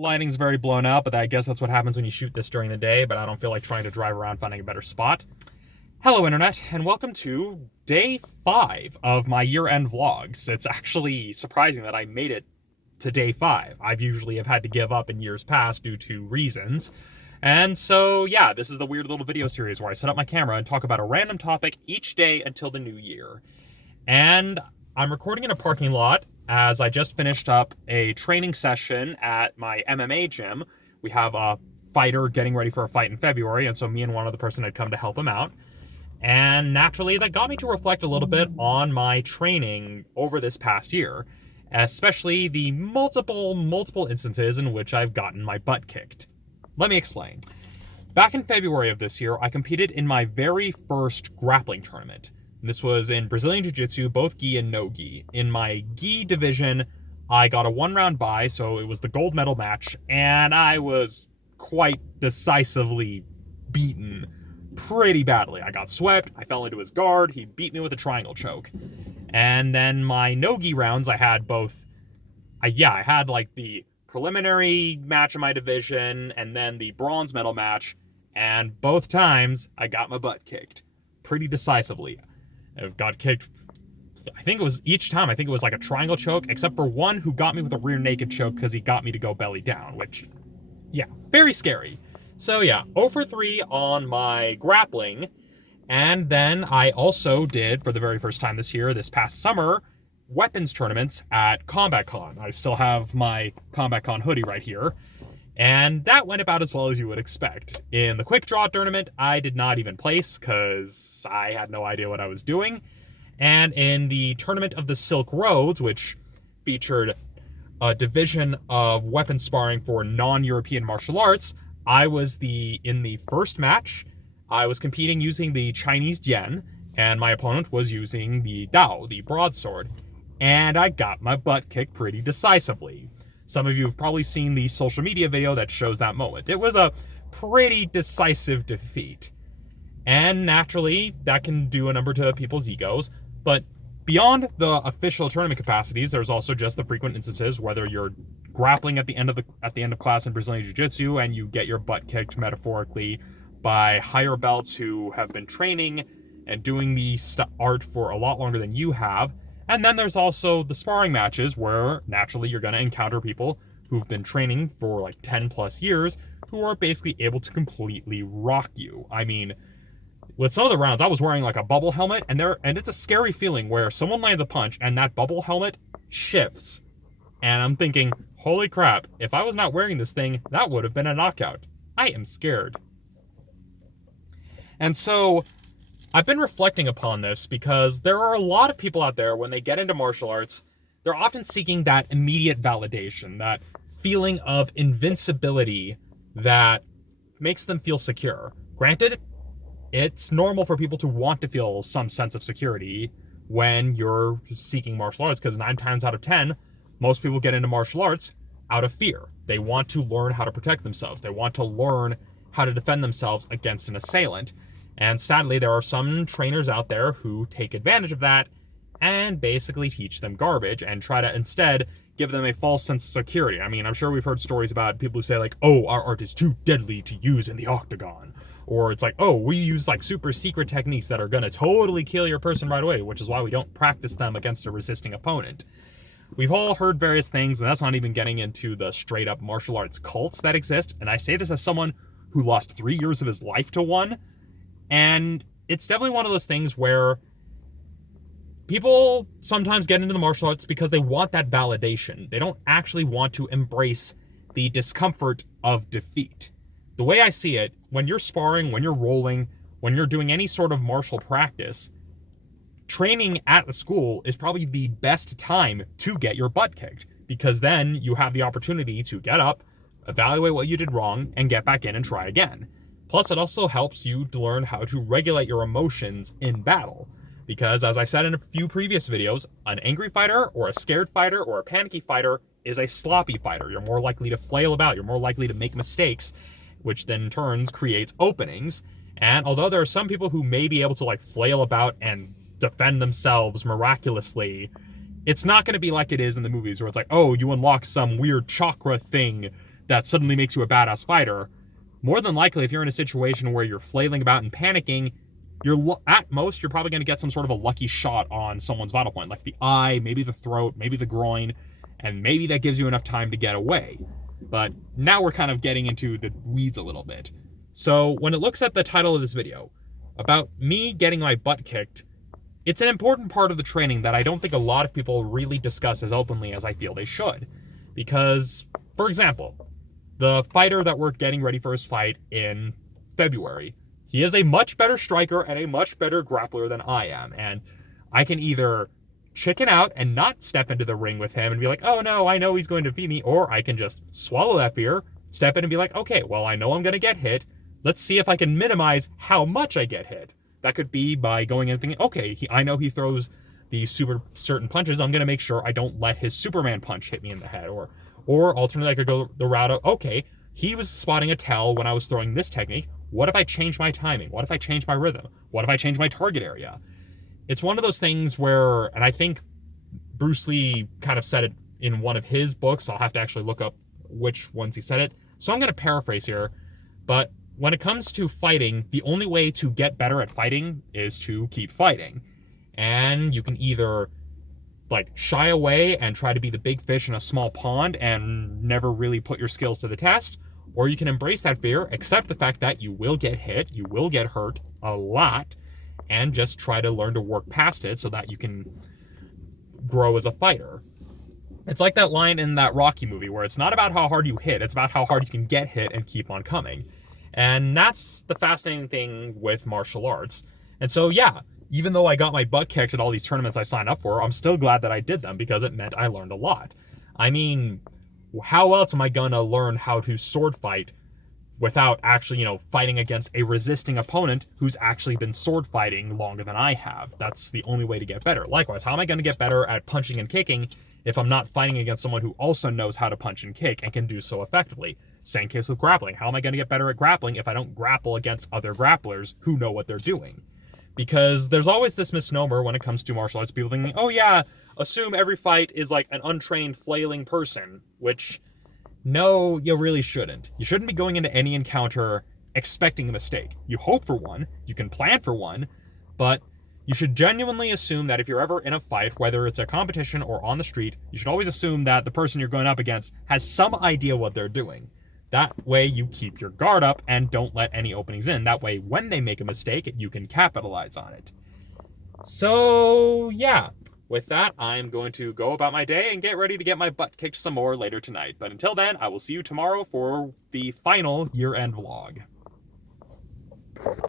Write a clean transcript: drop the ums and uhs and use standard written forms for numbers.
lighting's very blown out, but I guess that's what happens when you shoot this during the day, but I don't feel like trying to drive around finding a better spot. Hello, Internet, and welcome to day 5 of my year-end vlogs. It's actually surprising that I made it to day 5. I've usually have had to give up in years past due to reasons. And so, yeah, this is the weird little video series where I set up my camera and talk about a random topic each day until the new year. And I'm recording in a parking lot as I just finished up a training session at my MMA gym. We have a fighter getting ready for a fight in February, and so me and one other person had come to help him out. And naturally, that got me to reflect a little bit on my training over this past year, especially the multiple instances in which I've gotten my butt kicked. Let me explain. Back in February of this year, I competed in my very first grappling tournament. This was in Brazilian Jiu-Jitsu, both gi and no gi. In my gi division, I got a 1-round bye, so it was the gold medal match, and I was quite decisively beaten pretty badly. I got swept, I fell into his guard, he beat me with a triangle choke. And then my no-gi rounds, I had both, I had like the preliminary match in my division, and then the bronze medal match, and both times, I got my butt kicked. Pretty decisively. I got kicked, I think it was like a triangle choke, except for one who got me with a rear naked choke because he got me to go belly down, which, yeah, very scary. So yeah, 0 for 3 on my grappling, and then I also did, for the very first time this year, this past summer, weapons tournaments at Combat Con. I still have my Combat Con hoodie right here, and that went about as well as you would expect. In the quick draw tournament, I did not even place because I had no idea what I was doing. And in the Tournament of the Silk Roads, which featured a division of weapon sparring for non-European martial arts, I was in the first match, I was competing using the Chinese Jian, and my opponent was using the Dao, the broadsword, and I got my butt kicked pretty decisively. Some of you have probably seen the social media video that shows that moment. It was a pretty decisive defeat. And naturally, that can do a number to people's egos, but beyond the official tournament capacities, there's also just the frequent instances, whether you're grappling at the end of class in Brazilian Jiu-Jitsu and you get your butt kicked metaphorically by higher belts who have been training and doing the art for a lot longer than you have. And then there's also the sparring matches where naturally you're going to encounter people who've been training for like 10 plus years who are basically able to completely rock you. I mean, with some of the rounds, I was wearing like a bubble helmet, and it's a scary feeling where someone lands a punch and that bubble helmet shifts. And I'm thinking, holy crap, if I was not wearing this thing, that would have been a knockout. I am scared. And so I've been reflecting upon this because there are a lot of people out there, when they get into martial arts, they're often seeking that immediate validation, that feeling of invincibility that makes them feel secure. Granted, it's normal for people to want to feel some sense of security when you're seeking martial arts, because 9 times out of 10, most people get into martial arts out of fear. They want to learn how to protect themselves. They want to learn how to defend themselves against an assailant. And sadly, there are some trainers out there who take advantage of that and basically teach them garbage and try to instead give them a false sense of security. I mean, I'm sure we've heard stories about people who say like, oh, our art is too deadly to use in the octagon. Or it's like, oh, we use like super secret techniques that are going to totally kill your person right away, which is why we don't practice them against a resisting opponent. We've all heard various things, and that's not even getting into the straight up martial arts cults that exist. And I say this as someone who lost 3 years of his life to one. And it's definitely one of those things where people sometimes get into the martial arts because they want that validation. They don't actually want to embrace the discomfort of defeat. The way I see it, when you're sparring, when you're rolling, when you're doing any sort of martial practice, training at the school is probably the best time to get your butt kicked, because then you have the opportunity to get up, evaluate what you did wrong, and get back in and try again. Plus, it also helps you to learn how to regulate your emotions in battle. Because, as I said in a few previous videos, an angry fighter, or a scared fighter, or a panicky fighter is a sloppy fighter. You're more likely to flail about, you're more likely to make mistakes, which then in turn creates openings. And although there are some people who may be able to like flail about and defend themselves miraculously, it's not going to be like it is in the movies where it's like, oh, you unlock some weird chakra thing that suddenly makes you a badass fighter. More than likely, if you're in a situation where you're flailing about and panicking, at most, you're probably going to get some sort of a lucky shot on someone's vital point, like the eye, maybe the throat, maybe the groin, and maybe that gives you enough time to get away. But now we're kind of getting into the weeds a little bit. So when it looks at the title of this video, about me getting my butt kicked, it's an important part of the training that I don't think a lot of people really discuss as openly as I feel they should. Because, for example, the fighter that we're getting ready for his fight in February, he is a much better striker and a much better grappler than I am. And I can either chicken out and not step into the ring with him and be like, oh no, I know he's going to defeat me. Or I can just swallow that fear, step in and be like, okay, well, I know I'm going to get hit. Let's see if I can minimize how much I get hit. That could be by going in and thinking, okay, I know he throws these super certain punches. I'm going to make sure I don't let his Superman punch hit me in the head. Or alternately, I could go the route of, okay, he was spotting a tell when I was throwing this technique. What if I change my timing? What if I change my rhythm? What if I change my target area? It's one of those things where, and I think Bruce Lee kind of said it in one of his books. I'll have to actually look up which ones he said it. So I'm going to paraphrase here. But when it comes to fighting, the only way to get better at fighting is to keep fighting. And you can either like shy away and try to be the big fish in a small pond and never really put your skills to the test, or you can embrace that fear, accept the fact that you will get hit, you will get hurt a lot, and just try to learn to work past it so that you can grow as a fighter. It's like that line in that Rocky movie where it's not about how hard you hit, it's about how hard you can get hit and keep on coming. And that's the fascinating thing with martial arts. And so, yeah, even though I got my butt kicked at all these tournaments I signed up for, I'm still glad that I did them because it meant I learned a lot. I mean, how else am I gonna learn how to sword fight without actually, fighting against a resisting opponent who's actually been sword fighting longer than I have? That's the only way to get better. Likewise, how am I gonna get better at punching and kicking if I'm not fighting against someone who also knows how to punch and kick and can do so effectively? Same case with grappling. How am I going to get better at grappling if I don't grapple against other grapplers who know what they're doing? Because there's always this misnomer when it comes to martial arts. People thinking, oh yeah, assume every fight is like an untrained flailing person, which no, you really shouldn't. You shouldn't be going into any encounter expecting a mistake. You hope for one, you can plan for one, but you should genuinely assume that if you're ever in a fight, whether it's a competition or on the street, you should always assume that the person you're going up against has some idea what they're doing. That way you keep your guard up and don't let any openings in. That way, when they make a mistake, you can capitalize on it. So, yeah. With that, I'm going to go about my day and get ready to get my butt kicked some more later tonight. But until then, I will see you tomorrow for the final year-end vlog.